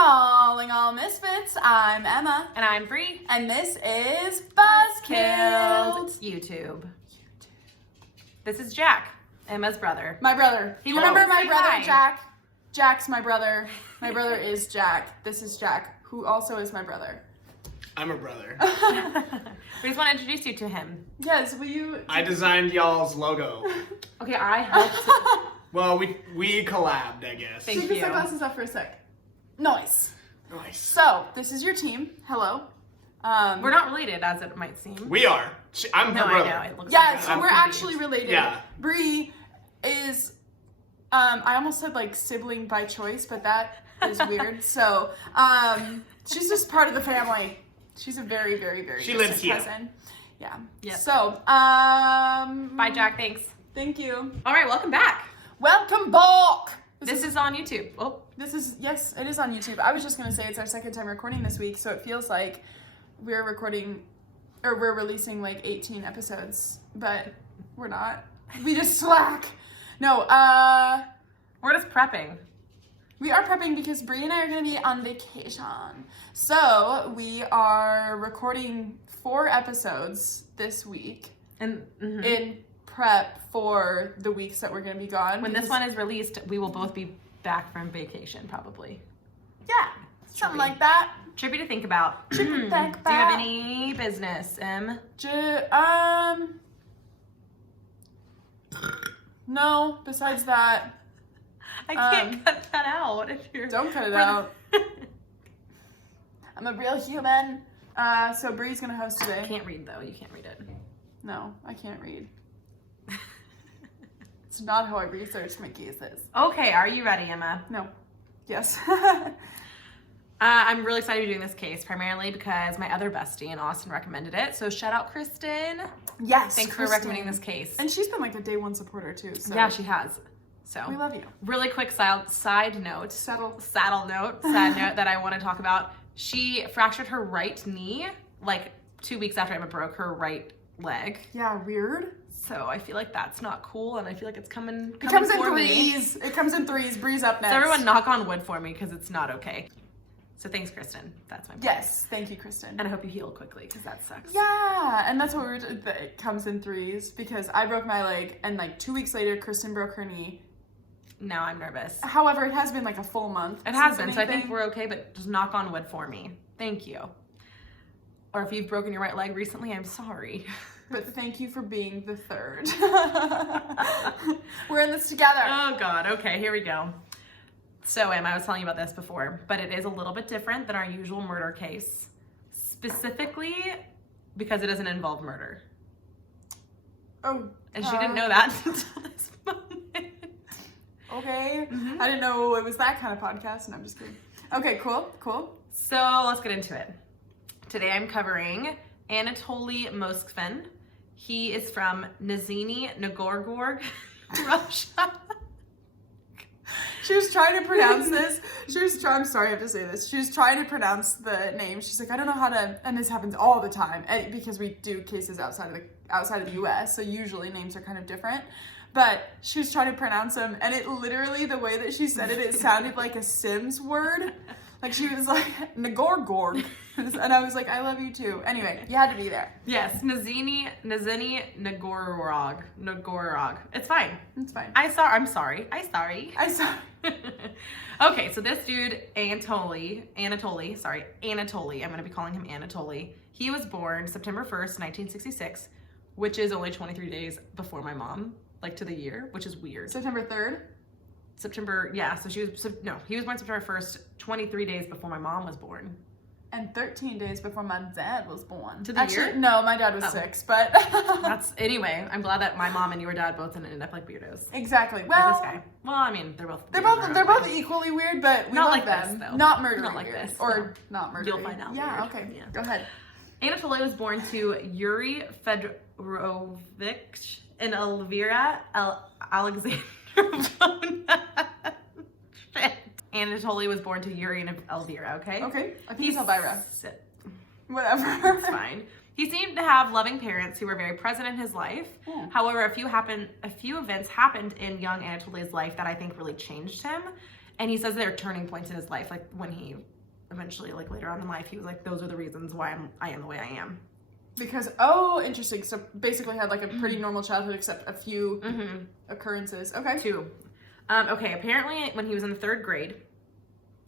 Calling all Misfits, I'm Emma. And I'm Bree. And this is Buzzkilled. YouTube. This is Jack, Emma's brother. My brother. He You remember won't my say brother, hi. Jack? Jack's my brother. My brother is Jack. This is Jack, who also is my brother. I'm a brother. We just want to introduce you to him. Yes, will you... I designed y'all's logo. Okay, I helped. Well, we collabed, I guess. Thank Take your you. sunglasses off for a sec. Nice. Nice. So, this is your team. Hello. We're not related, as it might seem. We are. I'm No, her I brother. know. It looks Yes, like we're actually related. Yeah. Bree is, I almost said like sibling by choice, but that is weird. So, she's just part of the family. She's a very, very, very She distant lives here. cousin. Yeah. Yep. So, Bye, Jack. Thanks. Thank you. All right, welcome back. Welcome back. This is on YouTube. Oh, Yes, it is on YouTube. I was just gonna say it's our second time recording this week, so it feels like we're releasing like 18 episodes, but we're not. We just slack. No, we're just prepping. we are prepping because Bree and I are gonna be on vacation. So we are recording 4 episodes this week And in prep for the weeks that we're gonna be gone. when this because- one is released, we will both be back from vacation, probably. Yeah, something like that. Trippy to think about. Trippy to think Do you have about. any business, Em? No, besides that, I can't cut that out if you're... don't cut it out. I'm a real human. So Bree's gonna host I today. can't read, though. You can't read it. No, I can't read. It's not how I researched my cases. Okay, are you ready, Emma? No. Yes. I'm really excited to be doing this case, primarily because my other bestie in Austin recommended it. So shout out Kristen. Yes. Thanks for Kristen. recommending this case. And she's been like a day one supporter too. So Yeah, she has. So we love you. really quick side note that I want to talk about. She fractured her right knee like 2 weeks after Emma broke her right leg. Yeah, weird. So I feel like that's not cool, and I feel like it's coming It comes in for me. threes. It comes in threes. Bree's up next. So everyone knock on wood for me because it's not okay. So thanks, Kristen. That's my point. Yes, thank you, Kristen. And I hope you heal quickly because that sucks. Yeah, and that's what it comes in threes because I broke my leg and like 2 weeks later, Kristen broke her knee. Now I'm nervous. However, it has been like a full month. It has since been, so I think anything. we're okay, but just knock on wood for me. Thank you. Or if you've broken your right leg recently, I'm sorry. But thank you for being the third. We're in this together. Oh God, okay, here we go. So Em, I was telling you about this before, but it is a little bit different than our usual murder case. Specifically because it doesn't involve murder. Oh. And she didn't know that until this moment. Okay. Mhm. I didn't know it was that kind of podcast, and I'm just kidding. Okay, cool. So let's get into it. Today I'm covering Anatoly Moskvin. He is from Nizhny Novgorod, Russia. She was trying to pronounce this. I'm sorry, I have to say this. She was trying to pronounce the name. She's like, I don't know how to, and this happens all the time because we do cases outside of the U.S. So usually names are kind of different. But she was trying to pronounce them, and it literally, the way that she said it, it sounded like a Sims word. Like she was like, Nagorgorg. And I was like, I love you too. Anyway, you had to be there. Yes, Nizhny Novgorod. It's fine. It's fine. I'm sorry. I saw. Okay, so this dude, Anatoly, I'm gonna be calling him Anatoly. He was born September 1st, 1966, which is only 23 days before my mom, like to the year, which is weird. September 3rd. So he was born September 1st, 23 days before my mom was born. And 13 days before my dad was born. To the year? No, my dad was 6, but... Anyway, I'm glad that my mom and your dad both didn't end up like weirdos. Exactly. Like Well, this guy. Well, I mean, they're both equally weird, but we Not love like them. this, though. Not murdery Not like weird. this, Or not murdery. You'll find out Yeah, weird. okay. Yeah. Go ahead. Anatoly was born to Yuri Fedorovich and Elvira Alexandrovna. Anatoly was born to Yuri and Elvira, okay? Okay. I think it's Elvira. Whatever. It's fine. He seemed to have loving parents who were very present in his life. Yeah. However, a few events happened in young Anatoly's life that I think really changed him. And he says there are turning points in his life, like when he eventually, like later on in life, he was like, those are the reasons why I am the way I am. Because, interesting. So basically had like a pretty normal childhood except a few occurrences. Okay. 2. Okay, apparently when he was in the 3rd grade,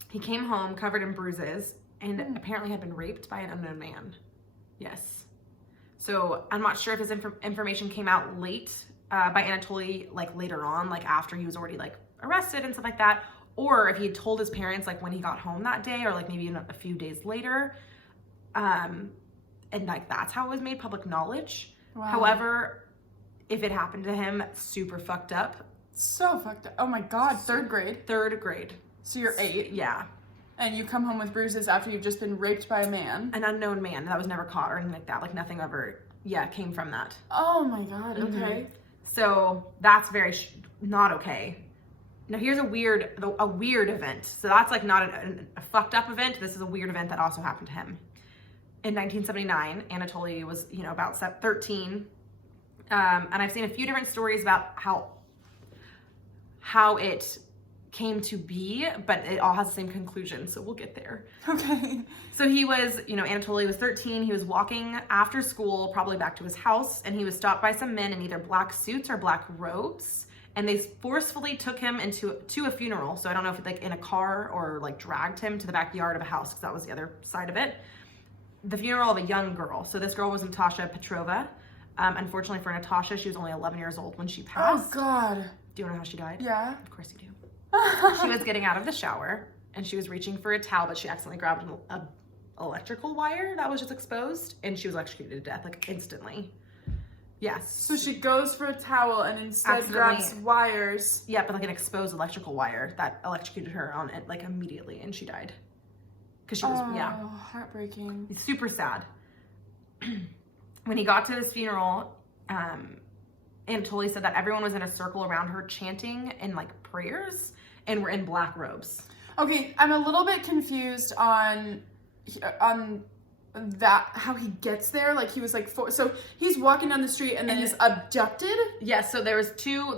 he came home covered in bruises and apparently had been raped by an unknown man. Yes. So I'm not sure if his information came out late by Anatoly, like later on, like after he was already like arrested and stuff like that, or if he had told his parents like when he got home that day, or like maybe a few days later. And like that's how it was made public knowledge. Wow. However, if it happened to him, super fucked up. So fucked up. Oh my God, 3rd grade? 3rd grade. So you're 8? Yeah. And you come home with bruises after you've just been raped by a man? An unknown man that was never caught or anything like that. Like nothing ever, came from that. Oh my God, okay. So that's very not okay. Now here's a weird event. So that's like not a fucked up event. This is a weird event that also happened to him. In 1979, Anatoly was, about 13. And I've seen a few different stories about how it came to be, but it all has the same conclusion. So we'll get there. Okay. So he was, Anatoly was 13. He was walking after school, probably back to his house, and he was stopped by some men in either black suits or black robes. And they forcefully took him to a funeral. So I don't know if like in a car or like dragged him to the backyard of a house, because that was the other side of it. The funeral of a young girl. So this girl was Natasha Petrova. Unfortunately for Natasha, she was only 11 years old when she passed. Oh God. Do you know how she died? Yeah. Of course you do. She was getting out of the shower and she was reaching for a towel, but she accidentally grabbed an electrical wire that was just exposed, and she was electrocuted to death like instantly. Yes. So she goes for a towel and instead grabs wires. Yeah, but like an exposed electrical wire that electrocuted her on it like immediately, and she died. Because she was, heartbreaking. It's super sad. When he got to this funeral, Anatoly said that everyone was in a circle around her chanting in like prayers and were in black robes. Okay, I'm a little bit confused on that, how he gets there. Like he was like, so he's walking down the street and then he's abducted? Yes, so there's two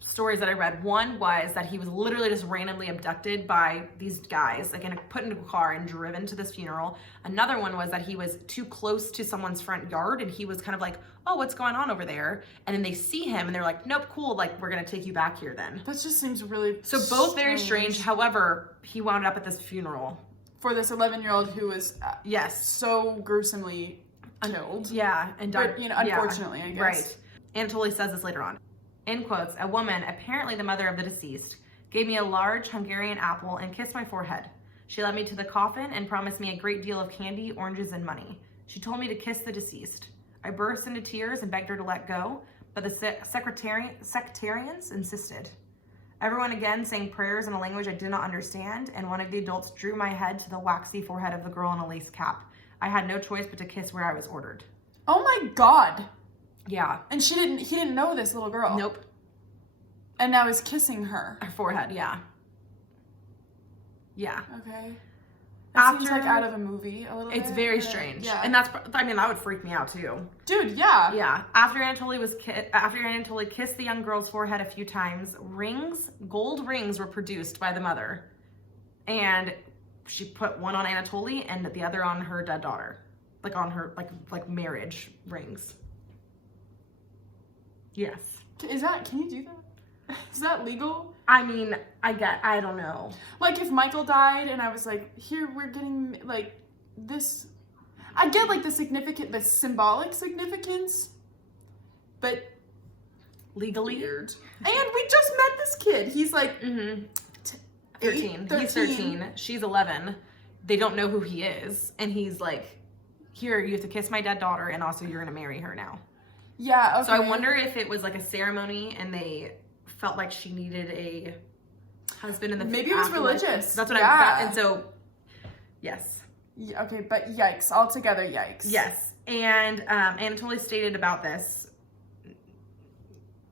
stories that I read. One was that he was literally just randomly abducted by these guys, like put into a car and driven to this funeral. Another one was that he was too close to someone's front yard and he was kind of like, oh, what's going on over there? And then they see him and they're like, nope, cool, like we're gonna take you back here then. That just seems really both very strange. However, he wound up at this funeral. For this 11-year-old who was yes, so gruesomely killed. Yeah, and died. But, unfortunately, I guess. Right. Anatoly says this later on. In quotes, a woman, apparently the mother of the deceased, gave me a large Hungarian apple and kissed my forehead. She led me to the coffin and promised me a great deal of candy, oranges, and money. She told me to kiss the deceased. I burst into tears and begged her to let go, but the sectarians insisted. Everyone again sang prayers in a language I did not understand, and one of the adults drew my head to the waxy forehead of the girl in a lace cap. I had no choice but to kiss where I was ordered. Oh my God. Yeah. And he didn't know this little girl. Nope. And now he's kissing her. Her forehead, yeah. Yeah. Okay. That seems like out of a movie a little bit. It's very strange. Yeah. And that would freak me out too. Dude, yeah. Yeah. After Anatoly kissed the young girl's forehead a few times, gold rings were produced by the mother. And she put one on Anatoly and the other on her dead daughter. Like on her, like marriage rings. Yes. Can you do that? Is that legal? I mean, I don't know. Like if Michael died and I was like, here, we're getting like this. I get like the symbolic significance, but legally. Weird. And we just met this kid. He's like 13. He's 13. She's 11. They don't know who he is. And he's like, here, you have to kiss my dead daughter and also you're going to marry her now. Yeah, okay. So I wonder if it was like a ceremony and they felt like she needed a husband in the maybe it was religious. That's what and so yes. Yeah, okay, but yikes. Altogether, yikes. Yes. And Anatoly stated about this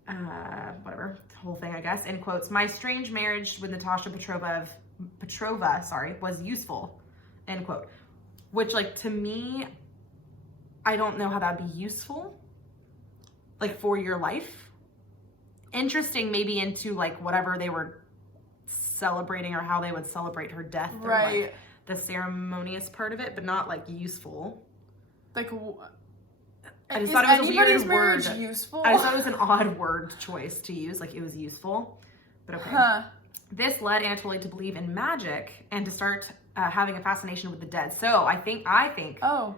whole thing, I guess, in quotes, my strange marriage with Natasha Petrova, was useful, end quote. Which, like, to me, I don't know how that'd be useful, like, for your life. Interesting, maybe into, like, whatever they were celebrating or how they would celebrate her death. Or, Right. like, the ceremonious part of it, but not like useful. Like, I just is thought it was a anybody's weird marriage word. useful? I just thought it was an odd word choice to use. Like, it was useful. But okay. Huh. This led Anatoly to believe in magic and to start having a fascination with the dead. So I think Oh.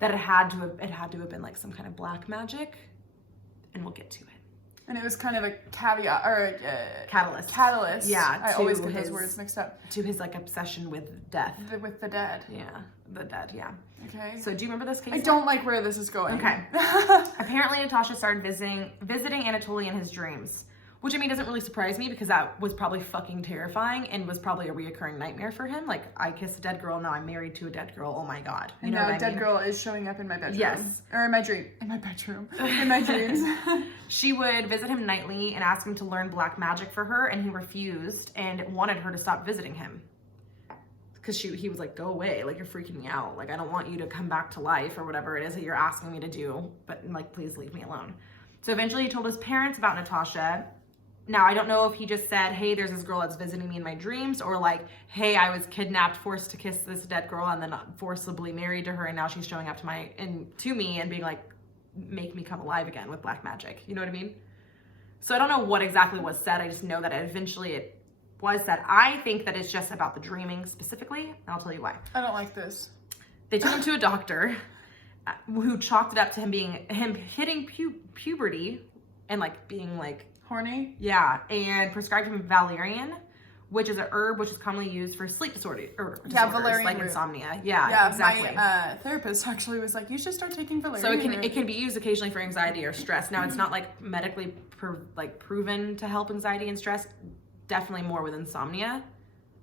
that it had to have been like some kind of black magic, and we'll get to it. And it was kind of a caveat or a Catalyst. Catalyst. Yeah, I to always get his- those words mixed up. To his like obsession with death. With the dead. Yeah, the dead. Yeah. Okay. So do you remember this case? I don't like where this is going. Okay. Apparently, Natasha started visiting Anatoly in his dreams, which I mean doesn't really surprise me because that was probably fucking terrifying and was probably a reoccurring nightmare for him. Like, I kissed a dead girl, now I'm married to a dead girl. Oh my god. You And know now what I dead mean? girl is showing up in my bedroom. Yes. Or in my dream. In my bedroom. In my dreams. She would visit him nightly and ask him to learn black magic for her, and he refused and wanted her to stop visiting him. Because he was like, go away, like, you're freaking me out. Like, I don't want you to come back to life or whatever it is that you're asking me to do, but like, please leave me alone. So eventually he told his parents about Natasha. Now, I don't know if he just said, hey, there's this girl that's visiting me in my dreams, or like, hey, I was kidnapped, forced to kiss this dead girl, and then forcibly married to her, and now she's showing up to me and being like, make me come alive again with black magic. You know what I mean? So I don't know what exactly was said. I just know that eventually it was said. I think that it's just about the dreaming specifically, and I'll tell you why. I don't like this. They took him to a doctor who chalked it up to him hitting puberty and like being like, Horny? yeah, and prescribed him valerian, which is a herb which is commonly used for sleep disorders, valerian like root. insomnia. Yeah, Yeah, exactly. my therapist actually was like, you should start taking valerian. So root." it can be used occasionally for anxiety or stress. Now, it's not like medically proven to help anxiety and stress. Definitely more with insomnia.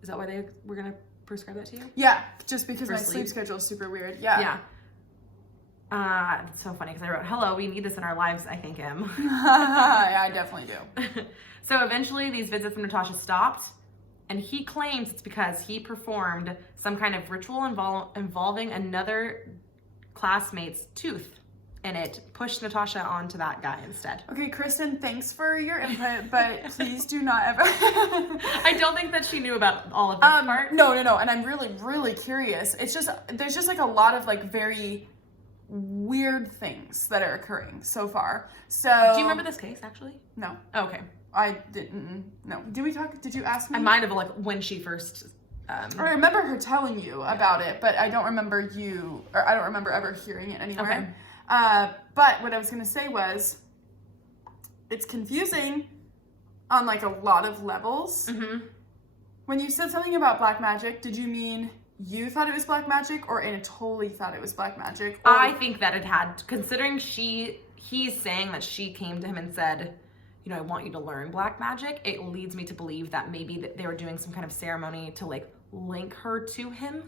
Is that why they were gonna prescribe that to you? Yeah, just because For my sleep. sleep schedule is super weird. Yeah. Yeah. It's so funny because I wrote, hello, we need this in our lives, I think, Em. Yeah, I definitely do. So eventually these visits from Natasha stopped, and he claims it's because he performed some kind of ritual involving another classmate's tooth, and it pushed Natasha onto that guy instead. Okay, Kristen, thanks for your input, but please do not ever. I don't think that she knew about all of this part. No, and I'm really, really curious. It's just, there's just like a lot of like very weird things that are occurring so far. So. Do you remember this case, actually? No, Oh, okay. I didn't. No. Did you ask me? I might have, like, when she first... I remember her telling you about it, but I don't remember I don't remember ever hearing it anywhere. Okay. But what I was going to say was, it's confusing on like a lot of levels. Mm-hmm. When you said something about black magic, did you mean you thought it was black magic, or Anatoly thought it was black magic? Or... I think that it had, considering he's saying that she came to him and said, you know, I want you to learn black magic, it leads me to believe that maybe that they were doing some kind of ceremony to like link her to him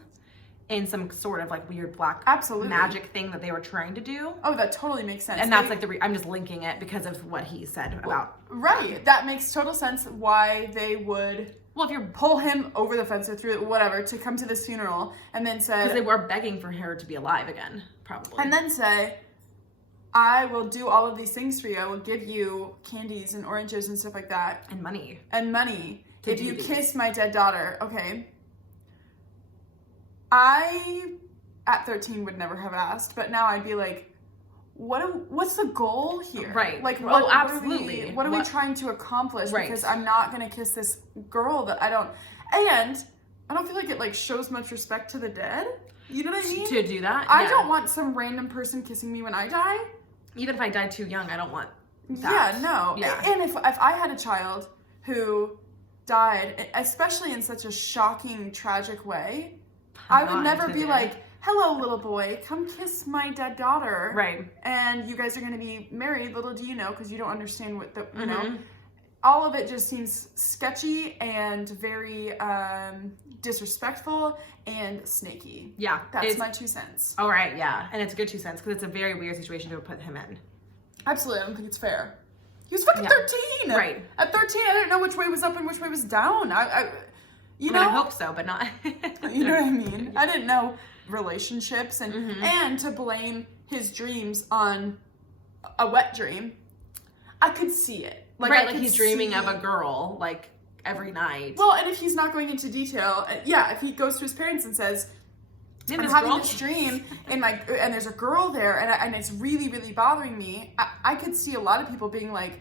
in some sort of like weird black Absolutely. magic thing that they were trying to do. Oh, that totally makes sense. And that's like I'm just linking it because of what he said about. Right. That makes total sense why they would Well, if you're, pull him over the fence or through it, whatever, to come to this funeral, and then because they said, were begging for her to be alive again, probably. and then say, I will do all of these things for you. I will give you candies and oranges and stuff like that. And money. And money. To If do you these. kiss my dead daughter. Okay. I, at 13, would never have asked, but now I'd be like, what's the goal here? Right. Like, Oh, absolutely. What are we What- trying to accomplish? Right. Because I'm not going to kiss this girl that I don't, and I don't feel like it like shows much respect to the dead. You know what I mean? To do that? I Yeah. don't want some random person kissing me when I die. Even if I died too young, I don't want that. Yeah, no. Yeah. And if I had a child who died, especially in such a shocking, tragic way, I would not never be into like, hello, little boy, come kiss my dead daughter. Right. And you guys are going to be married, little do you know, because you don't understand what the, you know. Mhm. All of it just seems sketchy and very disrespectful and snaky. Yeah. That's it's, my 2 cents. all right, yeah. And it's a good 2 cents because it's a very weird situation to put him in. Absolutely, I don't think it's fair. He was fucking Yeah. 13. Right. At 13, I didn't know which way was up and which way was down. You I know, mean, I hope so, but not. you know what I mean? I didn't know relationships and Mhm. and to blame his dreams on a wet dream. I could see it. Right, I like could he's dreaming see of a it. girl, like, every night. Well, and if he's not going into detail, if he goes to his parents and says, Then I'm this having girl- this dream and there's a girl there and it's really, really bothering me, I could see a lot of people being like,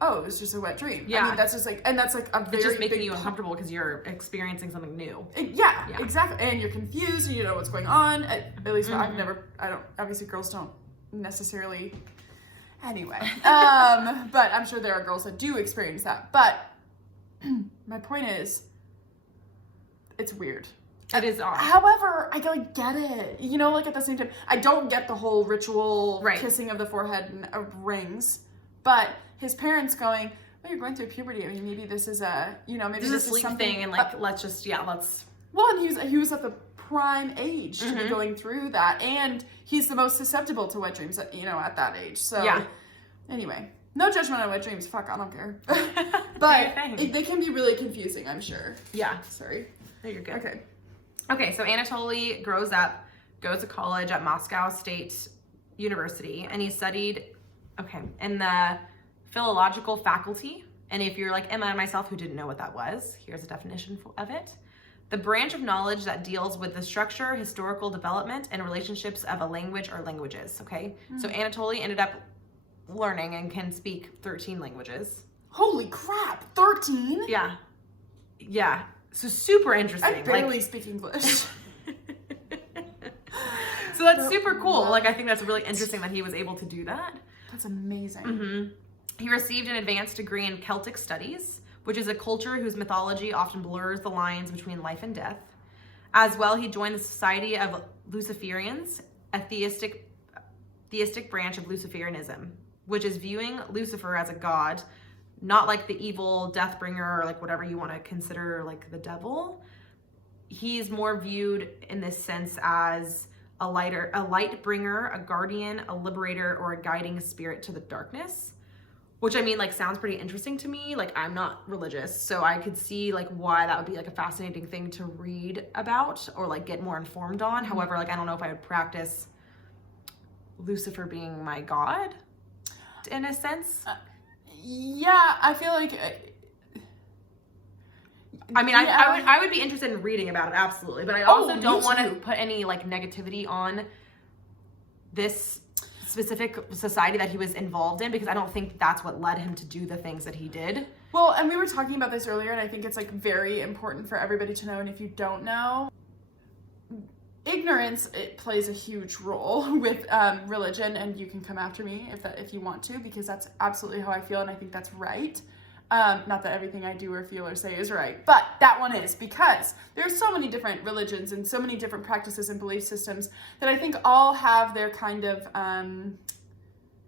oh, it was just a wet dream. Yeah. I mean, that's just like, and that's like a very It's just making big you uncomfortable because you're experiencing something new. Yeah, Yeah. exactly. And you're confused and you don't know what's going on. At least obviously girls don't necessarily, anyway. But I'm sure there are girls that do experience that. But my point is, it's weird. It is odd. However, I like get it. You know, like at the same time, I don't get the whole ritual Right. kissing of the forehead and rings. But his parents going, oh, you're going through puberty. I mean, maybe this is maybe This this is a is sleep something, thing, and like, let's. Well, and he was at the prime age to Mm-hmm. be going through that, and he's the most susceptible to wet dreams, at that age. So, Yeah. Anyway, no judgment on wet dreams. Fuck, I don't care. Do But your thing. they can be really confusing, I'm sure. Yeah. Sorry. No, you're good. Okay. Okay, so Anatoly grows up, goes to college at Moscow State University, and he studied, in the philological faculty. And if you're like Emma and myself who didn't know what that was, here's a definition of it. The branch of knowledge that deals with the structure, historical development, and relationships of a language or languages, okay? So Anatoly ended up learning and can speak 13 languages. Holy crap, 13? Yeah. Yeah. So super interesting. I barely speak English. So that's super cool. Like, I think that's really interesting that he was able to do that. That's amazing. Mm-hmm. He received an advanced degree in Celtic studies, which is a culture whose mythology often blurs the lines between life and death. As well, he joined the Society of Luciferians, a theistic branch of Luciferianism, which is viewing Lucifer as a god, not like the evil death bringer or like whatever you want to consider like the devil. He's more viewed in this sense as a light bringer, a guardian, a liberator, or a guiding spirit to the darkness. Which, I mean, like, sounds pretty interesting to me. Like, I'm not religious, so I could see, like, why that would be, like, a fascinating thing to read about or, like, get more informed on. However, like, I don't know if I would practice Lucifer being my god, in a sense. Yeah, I feel like... I mean, yeah. I would be interested in reading about it, absolutely. But I also me don't want to too. put any, like, negativity on this specific society that he was involved in, because I don't think that's what led him to do the things that he did. Well, and we were talking about this earlier, and I think it's like very important for everybody to know. And if you don't know, ignorance, it plays a huge role with religion, and you can come after me if you want to, because that's absolutely how I feel, and I think that's right. Not that everything I do or feel or say is right, but that one is, because there's so many different religions and so many different practices and belief systems that I think all have their kind of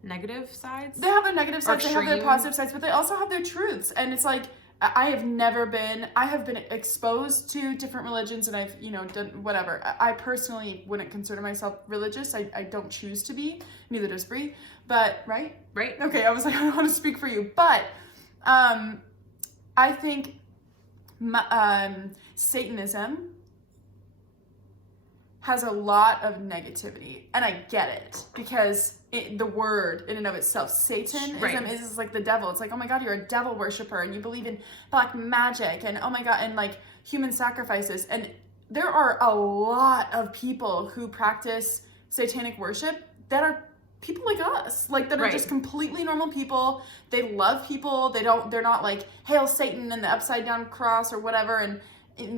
Negative sides? they have their negative sides, they have their extreme. positive sides, but they also have their truths. And it's like, I have been exposed to different religions, and I've, done whatever. I personally wouldn't consider myself religious. I don't choose to be, neither does Brie, but, right? Right? Okay, I was like, I don't want to speak for you, but I think Satanism has a lot of negativity, and I get it, because the word in and of itself, Satanism, Right. is like the devil. It's like, oh my god, you're a devil worshiper, and you believe in black magic, and oh my god, and like human sacrifices. And there are a lot of people who practice satanic worship that are people like us, like that are Right. just completely normal people. They love people. They're not like Hail Satan and the upside down cross or whatever. And no,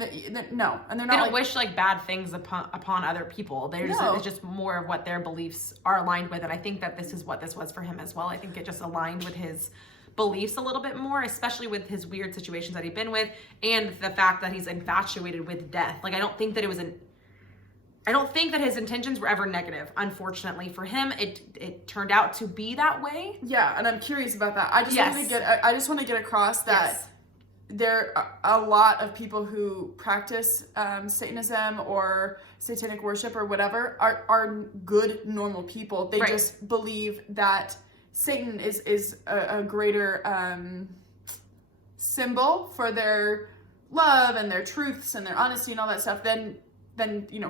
and they're not They don't like, wish like bad things upon other people. No. It's just more of what their beliefs are aligned with. And I think that this is what this was for him as well. I think it just aligned with his beliefs a little bit more, especially with his weird situations that he'd been with, and the fact that he's infatuated with death. Like, I don't think that his intentions were ever negative. Unfortunately for him, it turned out to be that way. yeah. And I'm curious about that. I just Yes. want to get across that. Yes. There are a lot of people who practice Satanism or satanic worship or whatever are good, normal people. They Right. just believe that Satan is a greater symbol for their love and their truths and their honesty and all that stuff than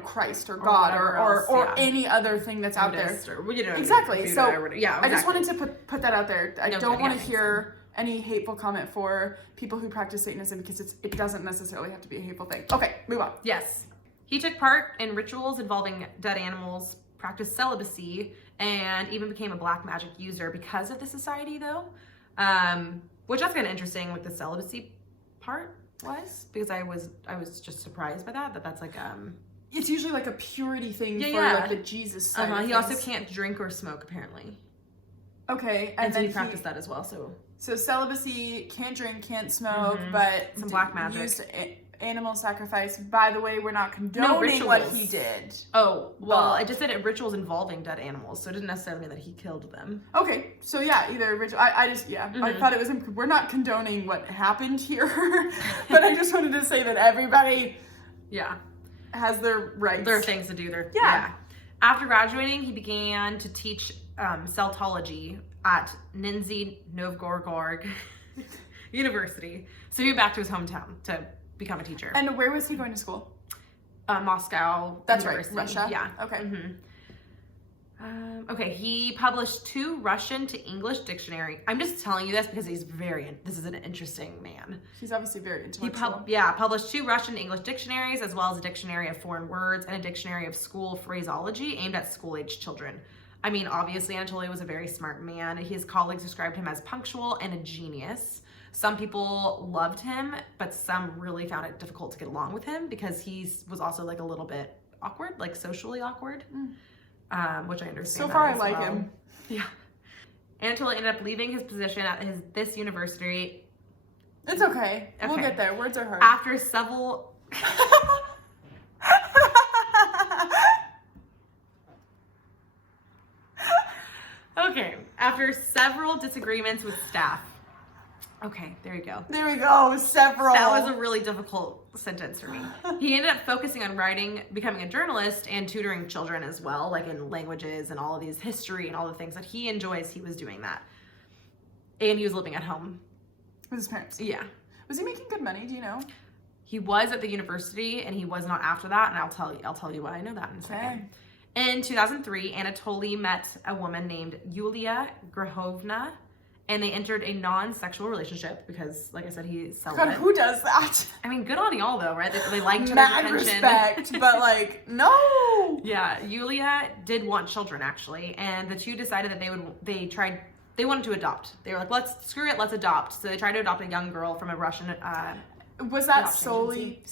Christ or God whatever or else, or yeah. any other thing that's out there. Buddhist or, Exactly. So yeah, I just exactly. wanted to put that out there. I No, don't good, want yeah, to hear any hateful comment for people who practice Satanism because it doesn't necessarily have to be a hateful thing. Okay, move on. Yes. He took part in rituals involving dead animals, practiced celibacy, and even became a black magic user because of the society, though. Which that's kind of interesting, like the celibacy part was, because I was just surprised by that's like It's usually like a purity thing for like the Jesus side. Of he things. also can't drink or smoke apparently. Okay, and then he practiced that as well. So celibacy, can't drink, can't smoke, but some black magic. Used animal sacrifice. By the way, we're not condoning what he did. Oh, well, I just said it rituals involving dead animals, so it didn't necessarily mean that he killed them. Okay, so yeah, either ritual. I thought it was. We're not condoning what happened here, but I just wanted to say that everybody, has their rights. There are things to do. Yeah. After graduating, he began to teach celtology at Nizhny Novgorod University. So he went back to his hometown to become a teacher. And where was he going to school? Moscow. That's University. right, Russia. Yeah. Okay. Okay, he published 2 Russian to English dictionary. I'm just telling you this because this is an interesting man. He's obviously very intellectual. He published 2 Russian to English dictionaries, as well as a dictionary of foreign words and a dictionary of school phraseology aimed at school-age children. I mean, obviously, Anatoly was a very smart man. His colleagues described him as punctual and a genius. Some people loved him, but some really found it difficult to get along with him because he was also like a little bit awkward, like socially awkward, which I understand. So far, I like him. Yeah. Anatoly ended up leaving his position at this university. It's okay. We'll get there. Words are hard. After several... Okay, after several disagreements with staff. Okay, there you go. There we go, several. That was a really difficult sentence for me. He ended up focusing on writing, becoming a journalist, and tutoring children as well, like in languages and all of these history and all the things that he enjoys. He was doing that. And he was living at home. With his parents? Yeah. Was he making good money, do you know? He was at the university, and he was not after that, and I'll tell you why I know that in a second. In 2003, Anatoly met a woman named Yulia Grahovna, and they entered a non-sexual relationship because, like I said, he celibate. God, who does that? I mean, good on y'all though, right? They liked her Mad attention. respect, but like, no. Yeah, Yulia did want children actually, and the two decided that they wanted to adopt. They were like, let's adopt. So they tried to adopt a young girl from a Russian. Was that solely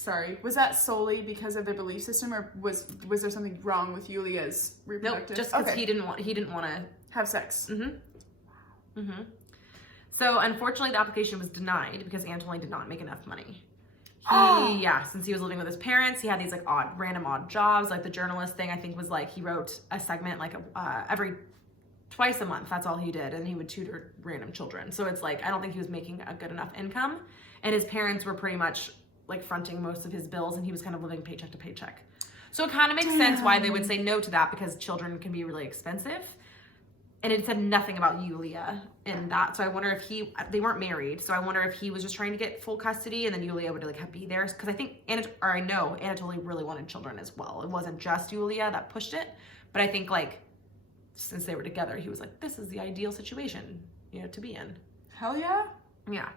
because of their belief system, or was there something wrong with Yulia's reproductive? Nope, just because he didn't want to have sex. So unfortunately, the application was denied because Anatoly did not make enough money. Since he was living with his parents, he had these like random odd jobs. Like the journalist thing, I think was like he wrote a segment like every twice a month. That's all he did, and he would tutor random children. So it's like I don't think he was making a good enough income. And his parents were pretty much like fronting most of his bills, and he was kind of living paycheck to paycheck. So it kind of makes sense why they would say no to that, because children can be really expensive. And it said nothing about Yulia in that. So I wonder if they weren't married. So I wonder if he was just trying to get full custody, and then Yulia would like be there. Because I know Anatoly really wanted children as well. It wasn't just Yulia that pushed it. But I think like since they were together, he was like, this is the ideal situation, to be in. Hell yeah. Yeah.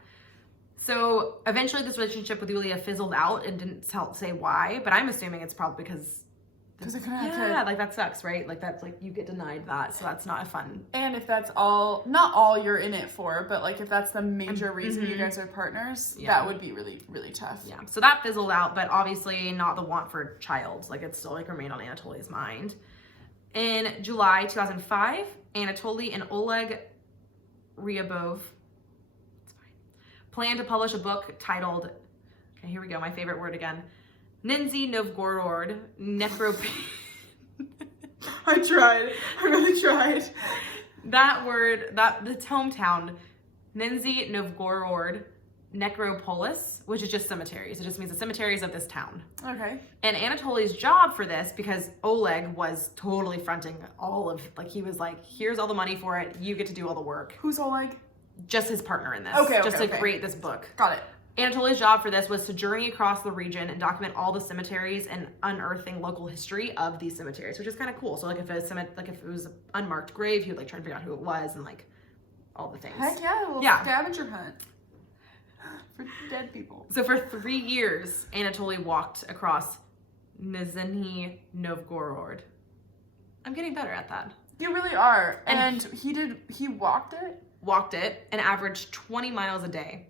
So eventually this relationship with Yulia fizzled out and didn't say why, but I'm assuming it's probably because they couldn't have kids. Like that sucks, right? Like that's like you get denied that, so that's not fun. And if that's not all you're in it for, but like if that's the major reason you guys are partners, that would be really, really tough. Yeah. So that fizzled out, but obviously not the want for a child. Like it still like remained on Anatoly's mind. In July 2005, Anatoly and Oleg Ryabov planned to publish a book titled, okay, here we go, my favorite word again, Nizhny Novgorod I really tried. That word, it's hometown, Nizhny Novgorod Necropolis, which is just cemeteries. It just means the cemeteries of this town. Okay. And Anatoly's job for this, because Oleg was totally fronting he was like, here's all the money for it, you get to do all the work. Who's Oleg? Just his partner in this. To create this book. Got it. Anatoly's job for this was to journey across the region and document all the cemeteries and unearthing local history of these cemeteries, which is kind of cool. So like if it was an unmarked grave, he would like try to figure out who it was and like all the things. Heck yeah, a little Yeah. scavenger hunt for dead people. So for 3 years, Anatoly walked across Nizhny Novgorod. I'm getting better at that. You really are. And he walked it? Walked it and averaged 20 miles a day.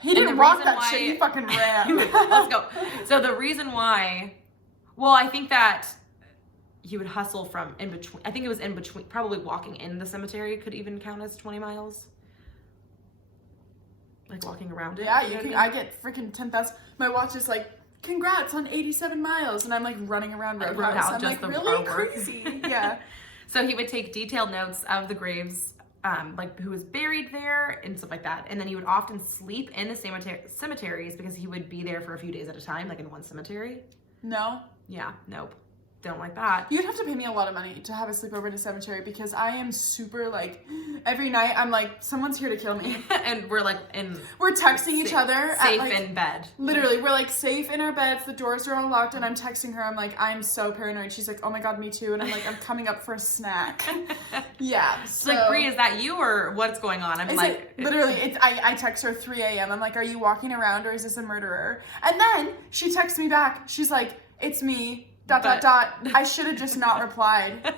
He didn't the walk reason that why- shit, he fucking ran. Let's go. So the reason why, well, I think that he would hustle from in between. I think it was in between, probably walking in the cemetery could even count as 20 miles. Like walking around it. Yeah, know you what can. I I get freaking 10,000. My watch is like, congrats on 87 miles, and I'm like running around Roadhouse. Roadhouse, I'm just like, the really artwork. crazy. Yeah. So he would take detailed notes of the graves, like who was buried there and stuff like that. And then he would often sleep in the cemeteries because he would be there for a few days at a time, like in one cemetery. No. Yeah, nope. Don't like that. You'd have to pay me a lot of money to have a sleepover in a cemetery because I am super like, every night I'm like, someone's here to kill me. And we're like We're texting each other safe at like, in bed. literally, we're like safe in our beds, the doors are unlocked, and I'm texting her, I'm like, I'm so paranoid. She's like, oh my god, me too. And I'm like, I'm coming up for a snack. Yeah. She's So, like, Bree, is that you or what's going on? I'm is like, it, literally, I text her 3 a.m. I'm like, are you walking around or is this a murderer? And then she texts me back. She's like, it's me, ... I should have just not replied.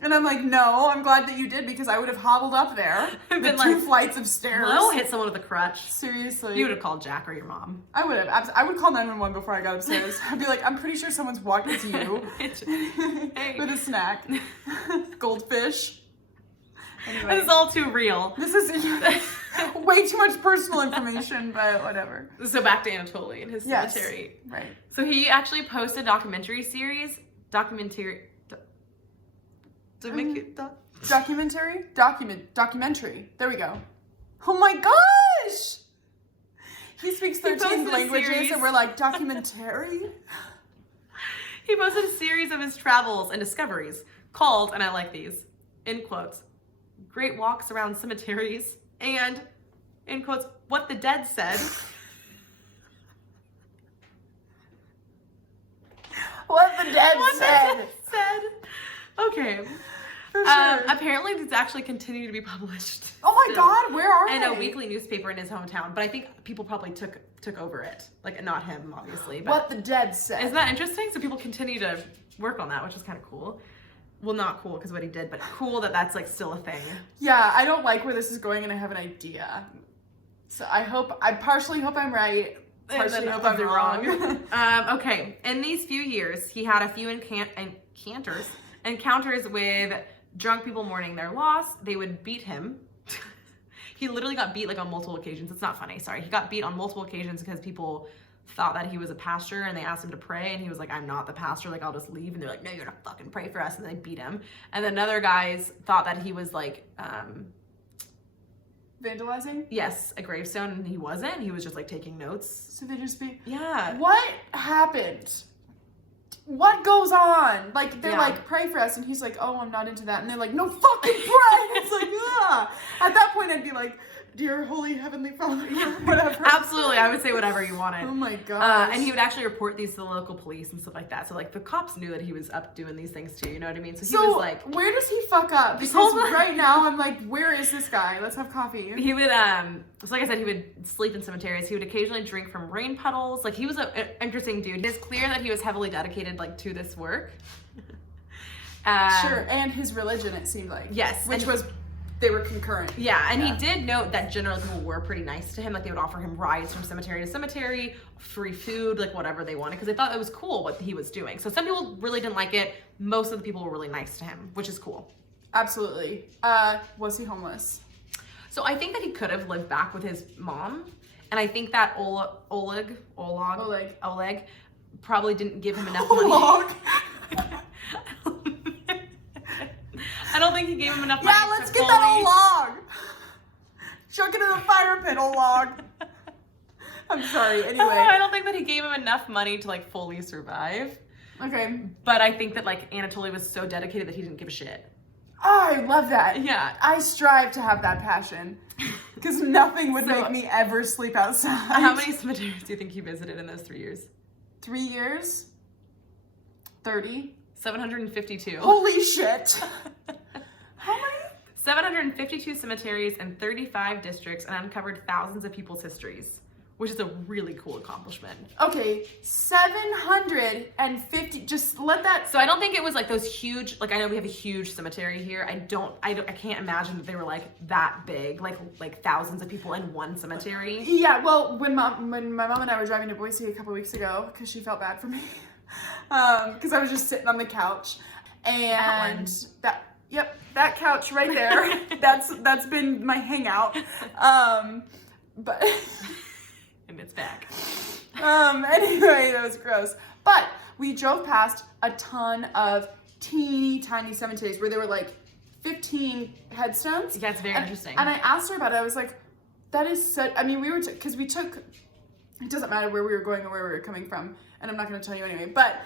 And I'm like, no, I'm glad that you did because I would have hobbled up there. I've The been 2 like, flights of stairs. hello, hit someone with a crutch. Seriously. You would have called Jack or your mom. I would have. I would call 911 before I got upstairs. I'd be like, I'm pretty sure someone's walked into you Hey. with a snack. Goldfish. Anyway, This is all too real. this is way too much personal information, but whatever. So back to Anatoly and his Yes. cemetery. Right. So he actually posted documentary. Documentary. There we go. Oh my gosh! He speaks 13 posted a languages series. and we're like, documentary? He posted a series of his travels and discoveries called, and I like these, in quotes, Great Walks Around Cemeteries, and, in quotes, What the Dead Said. What the dead What the said. Dead Said. Okay. For sure. Apparently, these actually continue to be published. Oh my still god, where are in they? a weekly newspaper in his hometown, but I think people probably took over it. Like, not him, obviously. But What the dead said. isn't that interesting? So people continue to work on that, which is kind of cool. Well, not cool because what he did, but cool that that's like still a thing. Yeah, I don't like where this is going and I have an idea. So I partially hope I'm right. Partially hope I'm wrong. Okay. In these few years, he had a few encounters with drunk people mourning their loss. They would beat him. He literally got beat like on multiple occasions. It's not funny. Sorry. He got beat on multiple occasions because people thought that he was a pastor and they asked him to pray and he was like, I'm not the pastor, like I'll just leave. And they're like, no, you're gonna fucking pray for us, and they beat him. And then other guys thought that he was like Vandalizing? yes, a gravestone, and he wasn't. He was just like taking notes. So they just be Yeah. what happened? What goes on? Like they're Yeah. like, pray for us, and he's like, oh, I'm not into that. And they're like, no fucking pray. It's like, ah. At that point I'd be like, dear holy heavenly Father, whatever. Absolutely, I would say whatever you wanted. Oh my god. And he would actually report these to the local police and stuff like that. So like the cops knew that he was up doing these things too. You know what I mean? So he was like, where does he fuck up? Because Hold on. right now I'm like, where is this guy? Let's have coffee. he would so like I said, he would sleep in cemeteries. He would occasionally drink from rain puddles. Like he was an interesting dude. It's clear that he was heavily dedicated like to this work. Sure, and his religion, it seemed like. Yes, Which and- was, they were concurrent. Yeah, and Yeah. he did note that generally people were pretty nice to him. Like they would offer him rides from cemetery to cemetery, free food, like whatever they wanted, because they thought it was cool what he was doing. So some people really didn't like it. Most of the people were really nice to him, which is cool. Absolutely. Was he homeless? So I think that he could have lived back with his mom, and I think that Oleg probably didn't give him enough money. Oleg. I don't think he gave him enough money. Yeah, let's to get that fully- old log. Chuck it in the fire pit, old log. I'm sorry. Anyway. I don't think that he gave him enough money to like fully survive. Okay. But I think that like Anatoly was so dedicated that he didn't give a shit. Oh, I love that. Yeah. I strive to have that passion. Because nothing would So- make me ever sleep outside. How many cemeteries do you think he visited in those 3 years? 3 years? 30? 752. Holy shit. How many? 752 cemeteries in 35 districts and uncovered thousands of people's histories, which is a really cool accomplishment. Okay, 750. Just let that. So I don't think it was like those huge, like I know we have a huge cemetery here. I can't imagine that they were like that big, like thousands of people in one cemetery. Yeah, well, when my mom and I were driving to Boise a couple weeks ago, because she felt bad for me, because I was just sitting on the couch, and that couch right there, that's been my hangout, but. And it's back. Anyway, that was gross. But we drove past a ton of teeny tiny cemeteries where there were like 15 headstones. Yeah, it's very interesting. And I asked her about it. I was like, that is such, I mean, we were, because we took, it doesn't matter where we were going or where we were coming from, and I'm not going to tell you anyway, but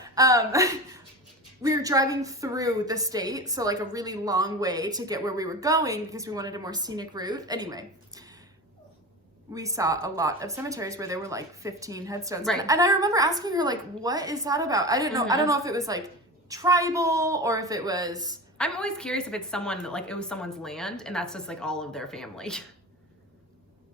we were driving through the state, so like a really long way to get where we were going because we wanted a more scenic route. Anyway, we saw a lot of cemeteries where there were like 15 headstones. Right. And I remember asking her, like, what is that about? I didn't know. I don't know if it was like tribal or if it was. I'm always curious if it's someone that like it was someone's land and that's just like all of their family.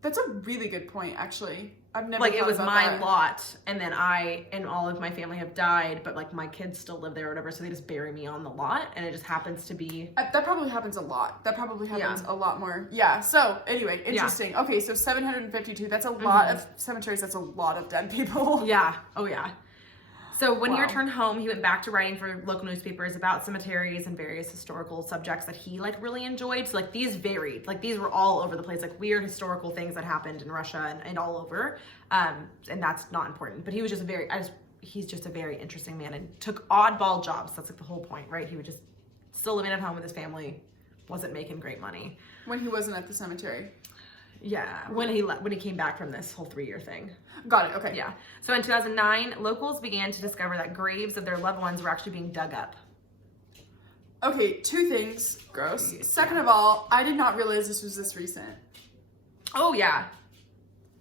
That's a really good point, actually. I've never like it thought was about my that. lot, and then I and all of my family have died, but like my kids still live there or whatever, so they just bury me on the lot, and it just happens to be. That probably happens a lot. That probably happens a lot more. Yeah. So anyway, interesting. Yeah. Okay, so 752. That's a lot of cemeteries. That's a lot of dead people. Yeah. Oh yeah. So when he returned home, he went back to writing for local newspapers about cemeteries and various historical subjects that he like really enjoyed. So like these varied, like these were all over the place, like weird historical things that happened in Russia and all over. And that's not important, but he was just he's just a very interesting man and took oddball jobs. That's like the whole point, right? He would just still living at home with his family, wasn't making great money. When he wasn't at the cemetery. Yeah, when he came back from this whole 3-year thing. Got it, okay. Yeah. So in 2009, locals began to discover that graves of their loved ones were actually being dug up. Okay, 2 things. Gross. Second of all, I did not realize this was this recent. Oh, yeah.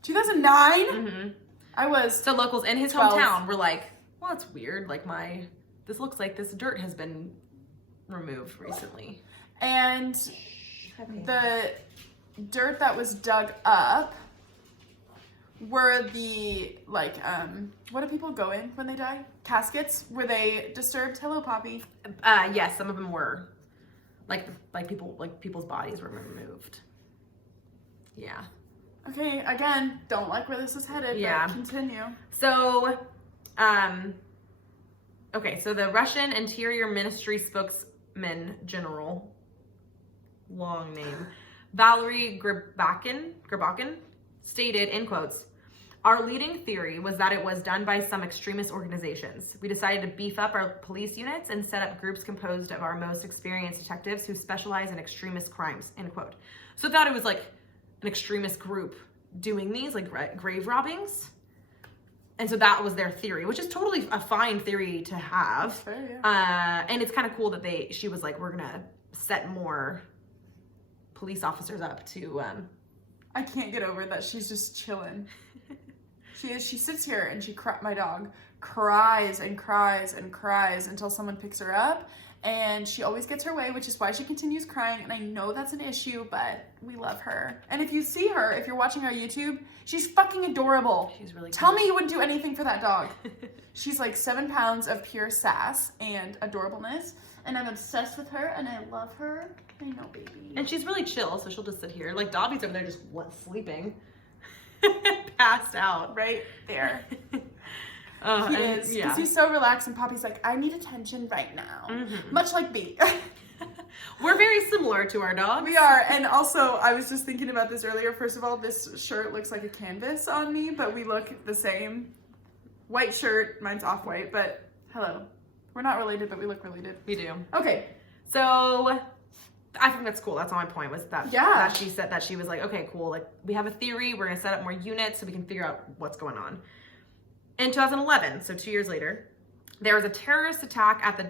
2009? Mm-hmm. I was So locals in his 12. hometown were like, well, it's weird. Like this looks like this dirt has been removed recently. And the dirt that was dug up were the, like, what do people go in when they die? Caskets? Were they disturbed? Hello, Poppy. Yes, some of them were. Like people's bodies were removed. Yeah. Okay, again, don't like where this is headed, Yeah. but continue. So, okay, so the Russian Interior Ministry spokesman general, long name, Valery Grabakin stated, in quotes, "Our leading theory was that it was done by some extremist organizations. We decided to beef up our police units and set up groups composed of our most experienced detectives who specialize in extremist crimes," end quote. So I thought it was like an extremist group doing these, like grave robbings. And so that was their theory, which is totally a fine theory to have. Fair, yeah. And it's kind of cool that she was like, we're gonna set more police officers up to I can't get over that she's just chilling. She sits here and my dog cries and cries and cries until someone picks her up, and she always gets her way, which is why she continues crying. And I know that's an issue, but we love her. And if you see her, if you're watching our YouTube, she's fucking adorable. She's really Tell me you wouldn't do anything for that dog. She's like 7 pounds of pure sass and adorableness, and I'm obsessed with her and I love her. I know, baby. And she's really chill, so she'll just sit here. Like Dobby's over there just sleeping. Passed out. Right there. He is, because he's so relaxed, and Poppy's like, I need attention right now. Mm-hmm. Much like me. We're very similar to our dogs. We are, and also, I was just thinking about this earlier. First of all, this shirt looks like a canvas on me, but we look the same. White shirt, mine's off-white, but hello. We're not related, but we look related. We do. Okay. So I think that's cool. That's all my point was that, Yeah. that she said that she was like, okay, cool. Like we have a theory. We're going to set up more units so we can figure out what's going on. In 2011, so 2 years later, there was a terrorist attack at the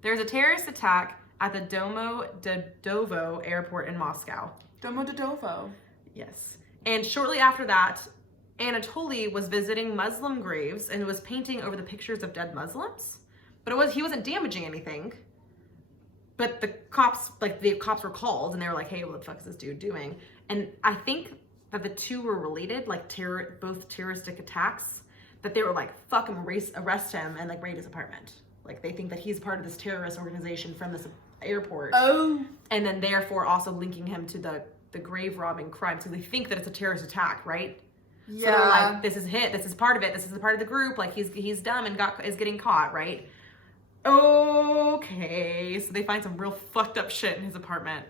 There's a terrorist attack at the Domodedovo airport in Moscow. Domodedovo. Yes. And shortly after that, Anatoly was visiting Muslim graves and was painting over the pictures of dead Muslims. But he wasn't damaging anything. But the cops were called and they were like, hey, what the fuck is this dude doing? And I think that the two were related, like both terroristic attacks, that they were like, fuck him, arrest him, and like raid his apartment. Like they think that he's part of this terrorist organization from this airport. Oh. And then therefore also linking him to the grave robbing crime. So they think that it's a terrorist attack, right? Yeah. So they're like, this is it, this is part of it, this is a part of the group, like he's dumb and is getting caught, right? Okay, so they find some real fucked up shit in his apartment.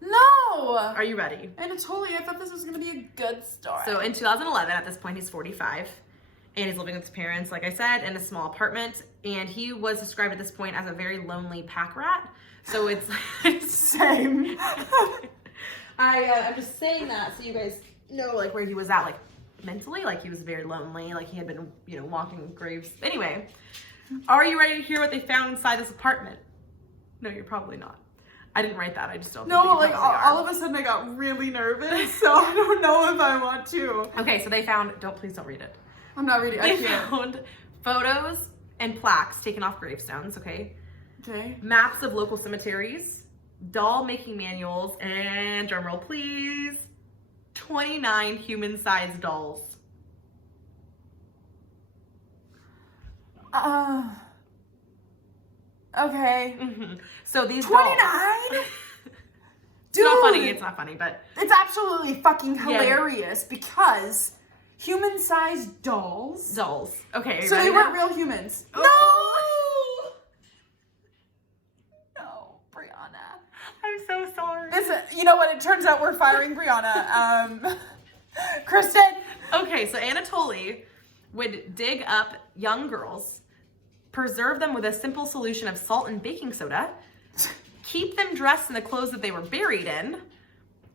No! Are you ready? Anatoly, I thought this was gonna be a good story. So in 2011, at this point, he's 45, and he's living with his parents, like I said, in a small apartment, and he was described at this point as a very lonely pack rat. So it's same. I'm just saying that so you guys know like where he was at, like mentally, like he was very lonely, like he had been, walking graves. Anyway, are you ready to hear what they found inside this apartment? No, you're probably not. I didn't write that. I just don't think No, that you like probably are. all of a sudden I got really nervous, so I don't know if I want to. Okay, so they found, please don't read it. I'm not reading. I They can't. found photos and plaques taken off gravestones, okay? Okay. Maps of local cemeteries, doll making manuals, and drumroll please, 29 human-sized dolls. Okay. Mm-hmm. So these 29? dolls, Dude, it's not funny, but it's absolutely fucking hilarious because human-sized dolls. Okay, are you So ready they weren't now? real humans. Oh. No, Brianna. I'm so sorry. You know what? It turns out we're firing Brianna. Kristen. Okay, so Anatoly would dig up young girls, preserve them with a simple solution of salt and baking soda, keep them dressed in the clothes that they were buried in,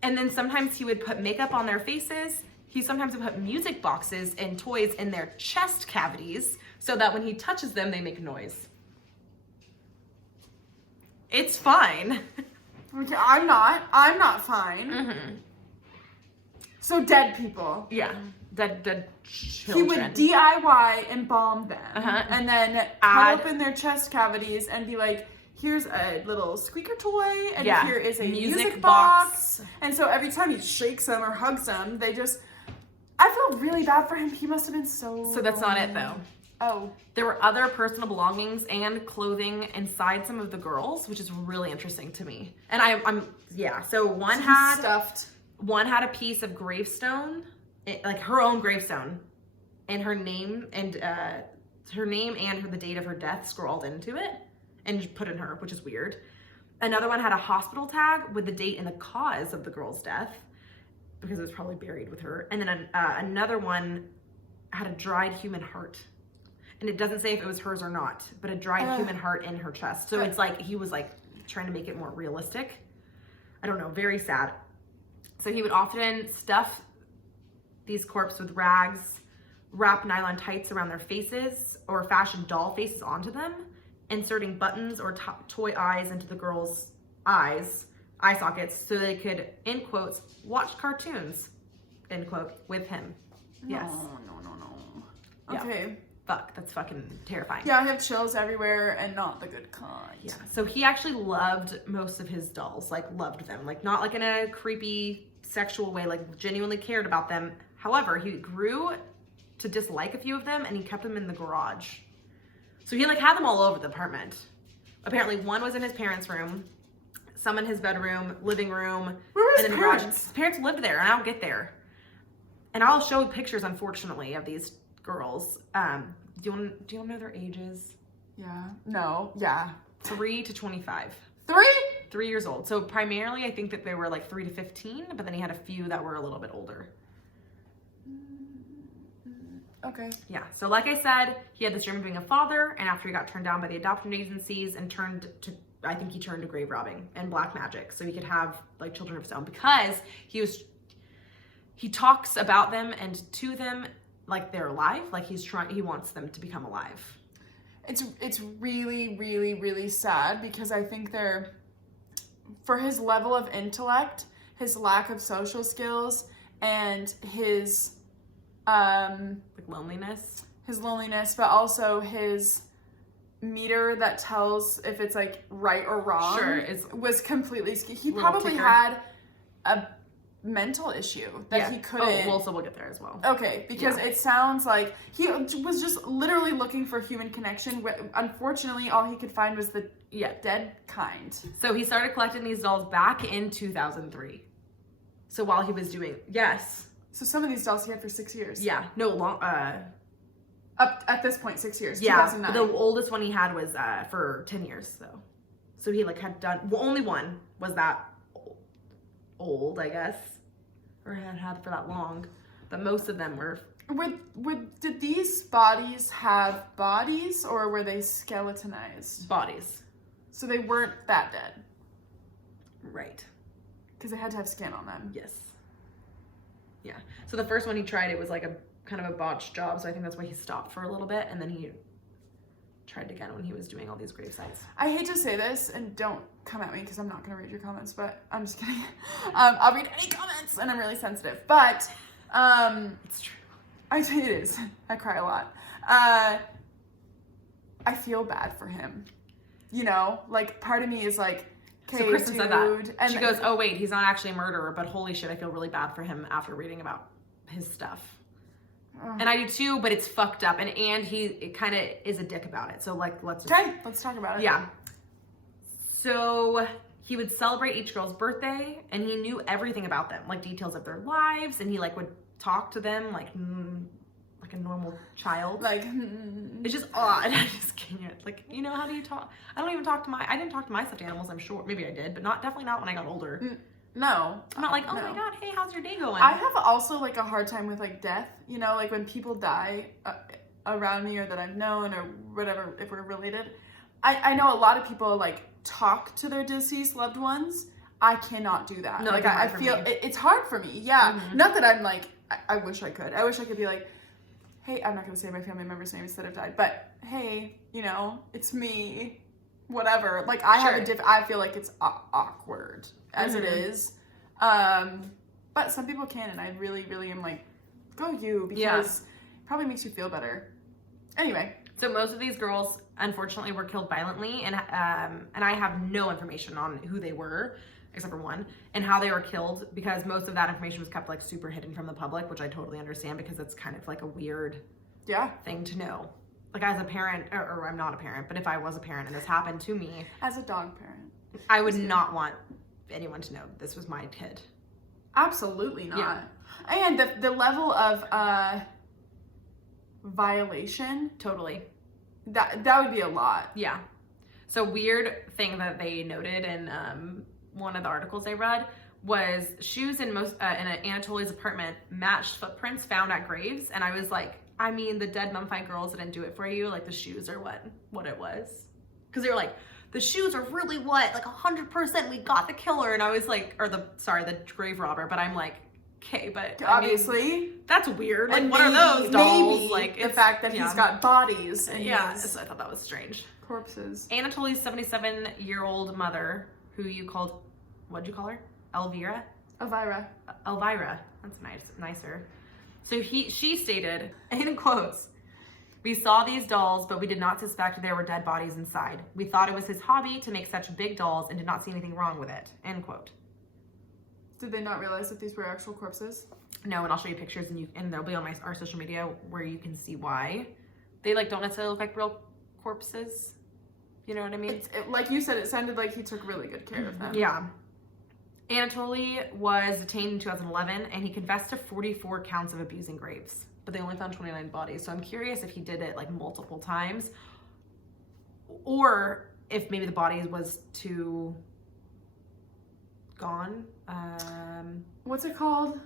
and then sometimes he would put makeup on their faces. He sometimes would put music boxes and toys in their chest cavities so that when he touches them, they make noise. It's fine. Okay, I'm not fine. Mm-hmm. So dead people. Yeah, dead He children. would DIY embalm them, Uh-huh. and then Add- put open their chest cavities and be like, here's a little squeaker toy, and Yeah. here is a Music music box. box. And so every time he shakes them or hugs them, they just, I feel really bad for him. He must have been so So that's not it though. Oh. There were other personal belongings and clothing inside some of the girls, which is really interesting to me. And so one had stuffed. One had a piece of gravestone, like her own gravestone, and her name and the date of her death scrawled into it and put in her, which is weird. Another one had a hospital tag with the date and the cause of the girl's death, because it was probably buried with her. And then another one had a dried human heart. And it doesn't say if it was hers or not, but a dried human heart in her chest. So it's like he was like trying to make it more realistic. I don't know, very sad. So he would often stuff these corpses with rags, wrap nylon tights around their faces, or fashion doll faces onto them, inserting buttons or toy eyes into the girls' eye sockets so they could, in quotes, watch cartoons, end quote, with him. Yes. No. Yeah. Okay. Fuck, that's fucking terrifying. Yeah, I have chills everywhere and not the good kind. Yeah. So he actually loved most of his dolls, like loved them, like not like in a creepy sexual way, like genuinely cared about them. However, he grew to dislike a few of them and he kept them in the garage. So he like had them all over the apartment. Apparently one was in his parents' room, some in his bedroom, living room. Where were his and in the garage. parents? His parents lived there and I'll get there. And I'll show pictures, unfortunately, of these girls. Do you want to know their ages? Yeah. No. Yeah. 3 to 25. 3? 3 years old. So primarily, I think that they were like 3 to 15, but then he had a few that were a little bit older. Okay. Yeah. So like I said, he had this dream of being a father, and after he got turned down by the adoption agencies and turned to grave robbing and black magic, so he could have like children of his own, because he talks about them and to them like they're alive, like he wants them to become alive. It's really, really, really sad because I think for his level of intellect, his lack of social skills, and his Like loneliness, but also his meter that tells if it's like right or wrong was completely he probably ticker. had a mental issue that he couldn't. Oh, well, so we'll get there as well. Okay, because it sounds like he was just literally looking for human connection. Unfortunately, all he could find was the dead kind. So he started collecting these dolls back in 2003. So while he was doing So some of these dolls he had for 6 years. Yeah, no long. Up at this point, 6 years. Yeah, 2009. the oldest one he had was for 10 years though. So he like had done. Well, only one was that old, I guess, or had for that long. But most of them were. Did these bodies have bodies, or were they skeletonized? Bodies. So they weren't that dead. Right. Because they had to have skin on them. Yes. Yeah. So the first one he tried, it was like a kind of a botched job. So I think that's why he stopped for a little bit, and then he tried again when he was doing all these grave sites. I hate to say this, and don't come at me because I'm not going to read your comments, but I'm just kidding. I'll read any comments, and I'm really sensitive. But It's true. it is. I cry a lot. I feel bad for him. You know, like part of me is like, okay, so Kristen said that. And she goes, "Oh wait, he's not actually a murderer, but holy shit, I feel really bad for him after reading about his stuff." And I do too, but it's fucked up, and he kind of is a dick about it. So like, let's talk about it. Yeah. So he would celebrate each girl's birthday, and he knew everything about them, like details of their lives, and he like would talk to them like a normal child. Like it's just odd. I just can't. Like, you know, how do you talk? I didn't talk to my stuffed animals. I'm sure maybe I did, but definitely not when I got older. No. I'm not like, oh my god, hey, how's your day going? I have also like a hard time with like death, you know, like when people die around me or that I've known or whatever, if we're related. I know a lot of people like talk to their deceased loved ones. I cannot do that. No, like I feel it's hard for me. Yeah. Mm-hmm. Not that I'm like, I wish I could. I wish I could be like, hey, I'm not going to say my family members' names that have died, but hey, you know, it's me, whatever. Like I have I feel like it's awkward as it is. But some people can, and I really, really am like, go you, because it probably makes you feel better. Anyway. So most of these girls, unfortunately, were killed violently, and I have no information on who they were, except for one, and how they were killed, because most of that information was kept like super hidden from the public, which I totally understand, because it's kind of like a weird thing to know. Like as a parent, or I'm not a parent, but if I was a parent and this happened to me. As a dog parent. I would not want anyone to know this was my kid. Absolutely not. Yeah. And the level of violation. Totally. That would be a lot. Yeah. So weird thing that they noted in one of the articles I read was shoes in Anatoly's apartment matched footprints found at graves, and I was like, I mean, the dead mummified girls didn't do it for you. Like the shoes are what it was, because they were like, the shoes are really what, like 100%. We got the killer, and I was like, the grave robber. But I'm like, okay, but obviously I mean, that's weird. Like, and what are those dolls? Maybe like the fact that he's got bodies and so I thought that was strange. Corpses. Anatoly's 77-year-old mother, who you called, what'd you call her? Elvira. That's nicer. So she stated, in quotes, "We saw these dolls, but we did not suspect there were dead bodies inside. We thought it was his hobby to make such big dolls and did not see anything wrong with it." End quote. Did they not realize that these were actual corpses? No, and I'll show you pictures, and they'll be on our social media where you can see why they like don't necessarily look like real corpses. You know what I mean? Like you said, it sounded like he took really good care of them. Yeah. Anatoly was detained in 2011, and he confessed to 44 counts of abusing graves, but they only found 29 bodies. So I'm curious if he did it like multiple times, or if maybe the bodies was too gone. What's it called?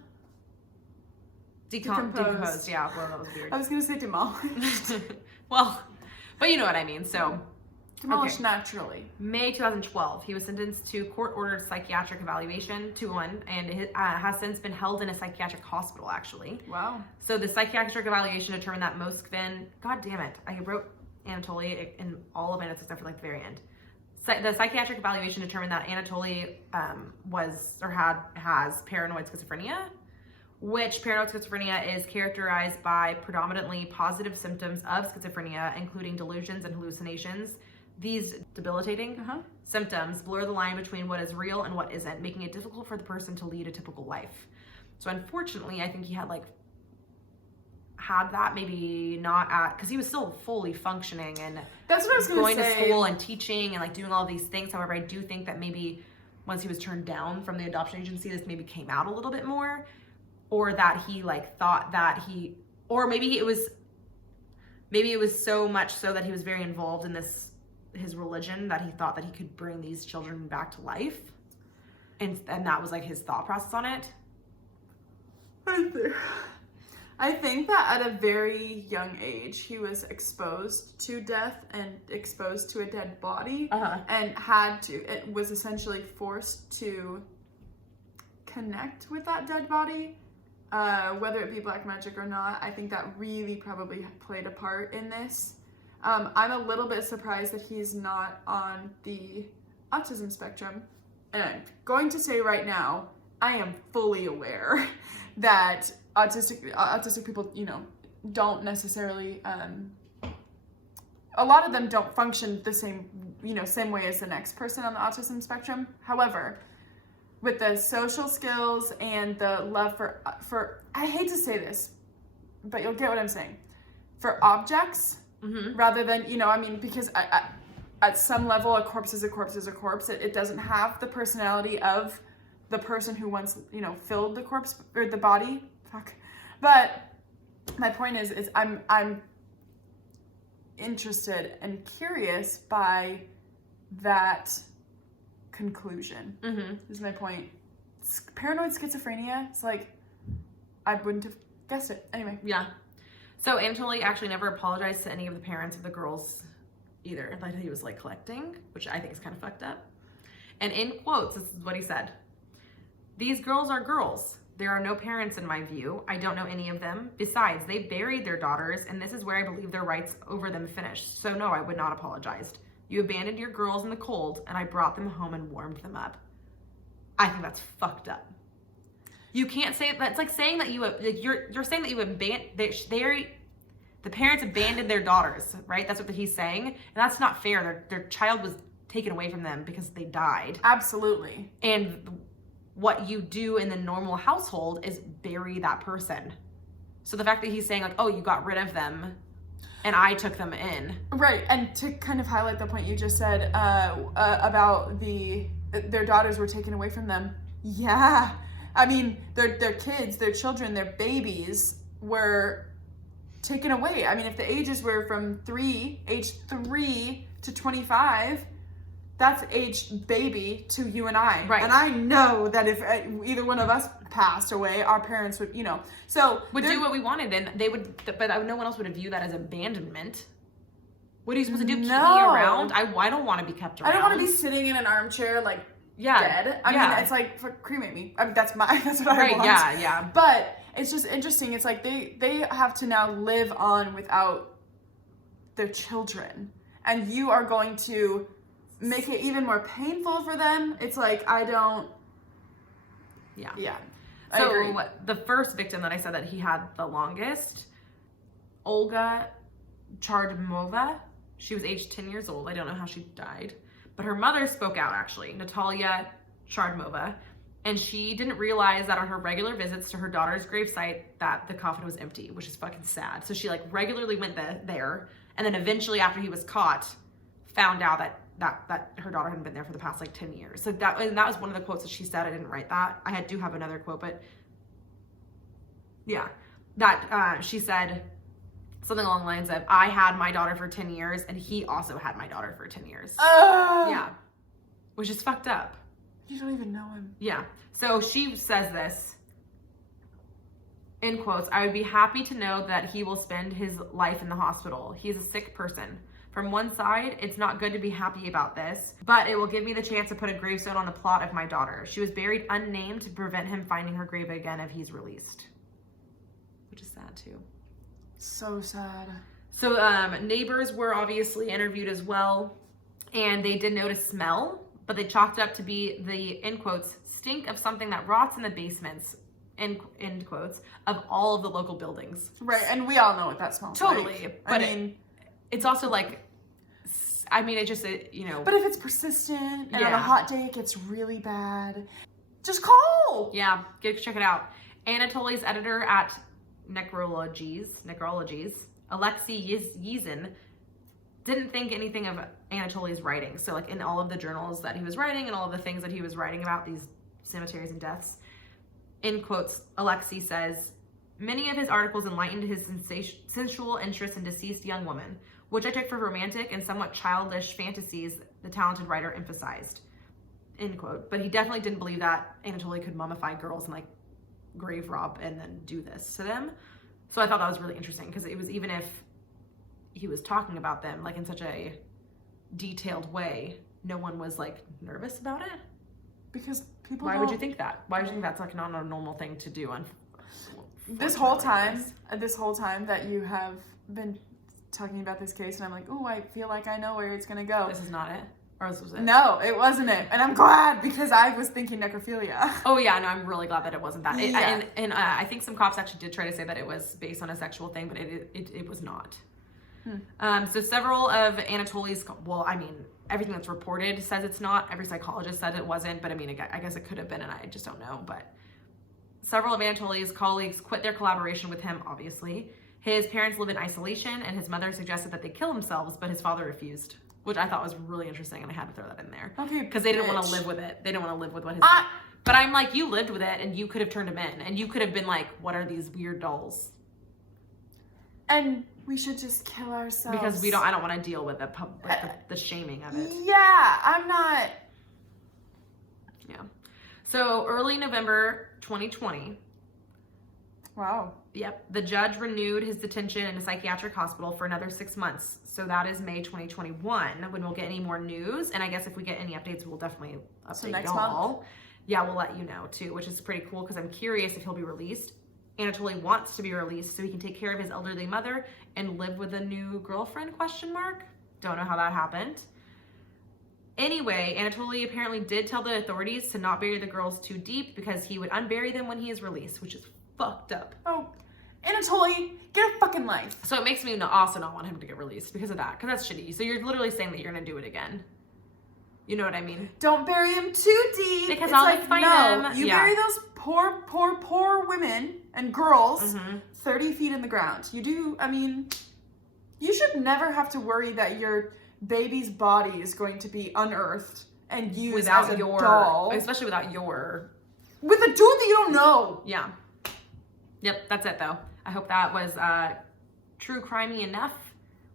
Decomposed. Yeah, well, that was weird. I was gonna say demolished. Well, but you know what I mean. So demolished naturally. May 2012, he was sentenced to court-ordered psychiatric evaluation and has since been held in a psychiatric hospital, actually. Wow. So the psychiatric evaluation determined that Moskvin, god damn it, I wrote Anatoly in all of it except for like the very end. The psychiatric evaluation determined that Anatoly has paranoid schizophrenia, which paranoid schizophrenia is characterized by predominantly positive symptoms of schizophrenia, including delusions and hallucinations. These debilitating symptoms blur the line between what is real and what isn't, making it difficult for the person to lead a typical life. So unfortunately, I think he had that, maybe not at, because he was still fully functioning and that's what I was going to to school and teaching and doing all these things. However, I do think that maybe once he was turned down from the adoption agency, this maybe came out a little bit more, or that he thought that he, or maybe it was so much so that he was very involved in his religion that he thought that he could bring these children back to life, and that was his thought process on it. I think that at a very young age he was exposed to death and exposed to a dead body, and was essentially forced to connect with that dead body, whether it be black magic or not. I think that really probably played a part in this. I'm a little bit surprised that he's not on the autism spectrum. And I'm going to say right now, I am fully aware that autistic people, don't necessarily, a lot of them don't function the same way as the next person on the autism spectrum. However, with the social skills and the love for I hate to say this, but you'll get what I'm saying, for objects, rather than, because at some level, a corpse is a corpse is a corpse. It doesn't have the personality of the person who once, filled the corpse or the body. Fuck. But my point is I'm interested and curious by that conclusion. Is my point. Paranoid schizophrenia, it's I wouldn't have guessed it. Anyway. Yeah. So Anatoly actually never apologized to any of the parents of the girls either. That he was collecting, which I think is kind of fucked up. And in quotes, this is what he said. "These girls are girls. There are no parents in my view. I don't know any of them. Besides, they buried their daughters, and this is where I believe their rights over them finished. So no, I would not apologize. You abandoned your girls in the cold, and I brought them home and warmed them up." I think that's fucked up. You can't say that. It's like saying that you're saying that you abandoned. The parents abandoned their daughters, right? That's what he's saying, and that's not fair. Their child was taken away from them because they died. Absolutely. And what you do in the normal household is bury that person. So the fact that he's saying oh, you got rid of them and I took them in. Right. And to kind of highlight the point you just said about their daughters were taken away from them. Yeah. I mean, their kids, their children, their babies were taken away. I mean, if the ages were from age 3 to 25, that's age baby to you and I. Right. And I know that if either one of us passed away, our parents would, so would do what we wanted, and they would, but no one else would view that as abandonment. What are you supposed to do? Keep me around? I don't want to be kept around. I don't want to be sitting in an armchair dead. I mean, it's cremate me. I mean, that's what I want. Right, yeah. But it's just interesting. It's they have to now live on without their children, and you are going to make it even more painful for them. It's I don't. Yeah. I agree. The first victim that I said that he had the longest, Olga Chardmova. She was aged 10 years old. I don't know how she died, but her mother spoke out, actually, Natalia Chardmova, and she didn't realize that on her regular visits to her daughter's gravesite that the coffin was empty, which is fucking sad. So she regularly went there, and then eventually, after he was caught, found out that her daughter hadn't been there for the past 10 years. So that was one of the quotes that she said. I didn't write that. I do have another quote, but yeah, that she said something along the lines of, "I had my daughter for 10 years and he also had my daughter for 10 years. Yeah. Which is fucked up. You don't even know him. Yeah. So she says this, in quotes, "I would be happy to know that he will spend his life in the hospital. He's a sick person. From one side, it's not good to be happy about this, but it will give me the chance to put a gravestone on the plot of my daughter. She was buried unnamed to prevent him finding her grave again if he's released." Which is sad too. So sad. So neighbors were obviously interviewed as well, and they did notice smell, but they chalked it up to be the, in quotes, stink of something that rots in the basements end quotes, of all of the local buildings. Right, and we all know what that smells like. Totally. But it's also like, I mean, you know. But if it's persistent and on Yeah. a hot day it gets really bad, just call. Yeah, check it out. Anatoly's editor at Necrologies, Alexei Yezin, didn't think anything of Anatoly's writing. So like in all of the journals that he was writing and all of the things that he was writing about these cemeteries and deaths, in quotes, Alexei says, many of his articles enlightened his sensual interest in deceased young women, which I took for romantic and somewhat childish fantasies the talented writer emphasized, end quote. But he definitely didn't believe that Anatoly could mummify girls and like grave rob and then do this to them. So I thought that was really interesting, because it was, even if he was talking about them like in such a detailed way, no one was like nervous about it. Because people Why would you think that? Why would you think that's like not a normal thing to do? This whole time that you have been talking about this case, and I'm like, oh, I feel like I know where it's gonna go. This is not it? Or this was it? No, it wasn't it. And I'm glad, because I was thinking necrophilia. Oh yeah, no, I'm really glad that it wasn't that. Yeah. And I think some cops actually did try to say that it was based on a sexual thing, but it was not. So several of Anatoly's, well, I mean, everything that's reported says it's not. Every psychologist said it wasn't, but I mean, I guess it could have been, and I just don't know. But several of Anatoly's colleagues quit their collaboration with him, obviously. His parents live in isolation, and his mother suggested that they kill themselves, but his father refused, which I thought was really interesting, and I had to throw that in there. Okay, because they didn't want to live with it. They didn't want to live with what his... But I'm like, you lived with it, and you could have turned him in, and you could have been like, what are these weird dolls? And we should just kill ourselves. Because I don't want to deal with the shaming of it. Yeah, I'm not... Yeah. So early November 2020... Wow. Yep. The judge renewed his detention in a psychiatric hospital for another 6 months. So that is May 2021 when we'll get any more news. And I guess if we get any updates, we'll definitely update next y'all. month? Yeah, we'll let you know too, which is pretty cool because I'm curious if he'll be released. Anatoly wants to be released so he can take care of his elderly mother and live with a new girlfriend, ? Don't know how that happened. Anyway, Anatoly apparently did tell the authorities to not bury the girls too deep because he would unbury them when he is released, which is fucked up. Oh, Anatoly, get a fucking life. So it makes me also not want him to get released because of that, because that's shitty. So you're literally saying that you're gonna do it again. You know what I mean? Don't bury him too deep. Because I'll find him. You bury those poor women and girls 30 feet in the ground. You do, I mean, you should never have to worry that your baby's body is going to be unearthed and used without as a your doll. Especially without your... With a dude that you don't know. Yeah. Yep, that's it though. I hope that was true crimey enough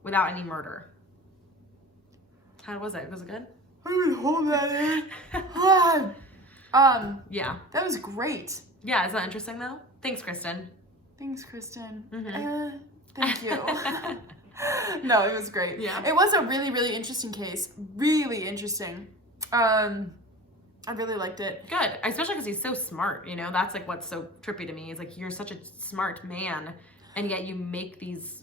without any murder. How was it? Was it good? I'm gonna hold that in. Yeah. That was great. Yeah, is that interesting though? Thanks, Kristen. Thanks, Kristen. Thank you. No, it was great. Yeah. It was a really, really interesting case. Really interesting. I really liked it. Good, especially because he's so smart, you know? That's like what's so trippy to me is like, you're such a smart man, and yet you make these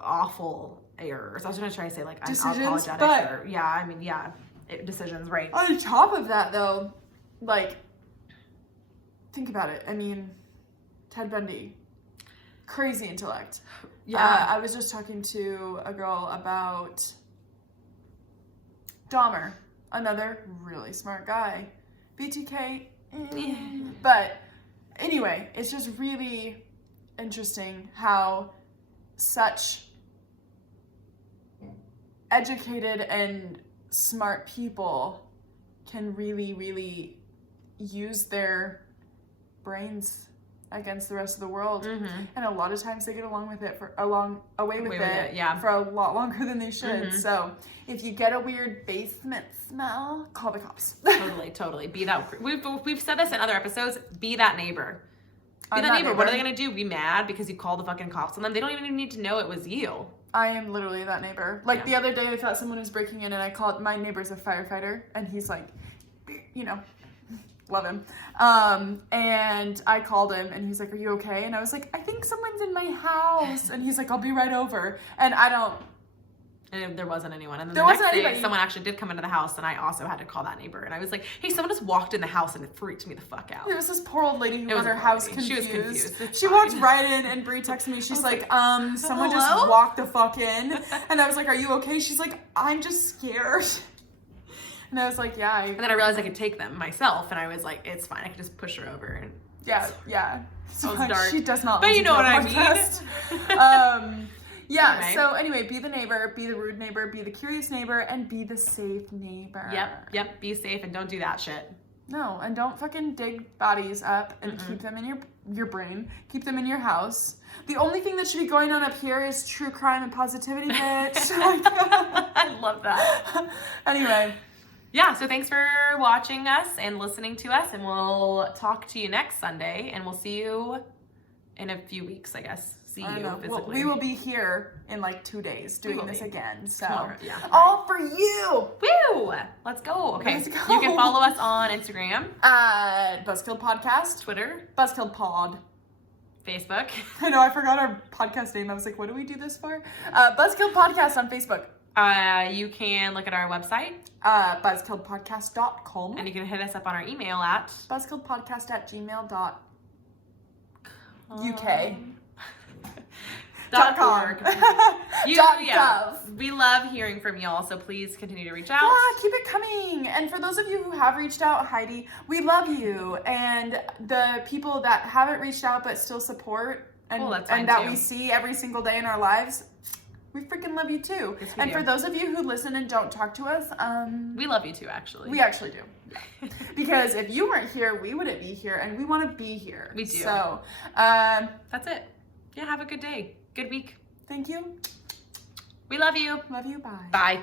awful errors. I was gonna try to say like Decisions, unapologetic but or, yeah, I mean, yeah, decisions, right? on top of that though, like, think about it. I mean, Ted Bundy, crazy intellect. Yeah. I was just talking to a girl about Dahmer, another really smart guy. BTK, but anyway, it's just really interesting how such educated and smart people can really, really use their brains against the rest of the world, and a lot of times they get along with it away with it yeah, for a lot longer than they should. So if you get a weird basement smell, call the cops. Totally. Be that. We've said this in other episodes. Be that neighbor. Be that neighbor. What are they gonna do? Be mad because you called the fucking cops on them? They don't even need to know it was you. I am literally that neighbor. Like the other day, I thought someone was breaking in, and I called. My neighbor's a firefighter, and he's like, you know. Love him. And I called him and he's like, are you okay? And I was like, I think someone's in my house. And he's like, I'll be right over. And I And there wasn't anyone. And then There the next wasn't day, anybody. someone actually did come into the house, and I also had to call that neighbor. And I was like, hey, someone just walked in the house, and it freaked me the fuck out. There was this poor old lady who It was got her a poor house lady. confused. She was confused. It's She walked fine. right in, and Brie texted me. She's was like, like, someone hello? just walked the fuck in. And I was like, are you okay? She's like, I'm just scared. And I was like, yeah. And then I realized I could take them myself, and I was like, it's fine. I could just push her over. And Yeah. So It was dark. She does not But listen you know to what our I mean. podcast. Yeah, Anyway. so anyway, be the neighbor, be the rude neighbor, be the curious neighbor, and be the safe neighbor. Yep. Be safe and don't do that shit. No, and don't fucking dig bodies up and keep them in your brain. Keep them in your house. The only thing that should be going on up here is true crime and positivity, bitch. I love that. Anyway. Yeah, so thanks for watching us and listening to us, and we'll talk to you next Sunday, and we'll see you in a few weeks, I guess. See I don't you know. physically. We will be here in like 2 days doing will this be. again. So Tomorrow, yeah. all for you. Woo! Let's go. Okay. Let's go. You can follow us on Instagram, Buzzkill Podcast. Twitter, Buzzkill Pod. Facebook. I know, I forgot our podcast name. I was like, what do we do this for? Buzzkill Podcast on Facebook. You can look at our website, buzzkilledpodcast.com. and you can hit us up on our email at buzzkilledpodcast@gmail.uk. .org. We love hearing from y'all, so please continue to reach out. Yeah, keep it coming. And for those of you who have reached out, Heidi, we love you. And the people that haven't reached out but still support and, that's fine and that too. we see every single day in our lives, we freaking love you too. Yes, we And do. for those of you who listen and don't talk to us, We love you too, actually. we actually do. Because if you weren't here, we wouldn't be here, and we want to be here. We do. So, That's it. Yeah, have a good day. Good week. thank you. We love you. Love you. Bye. Bye.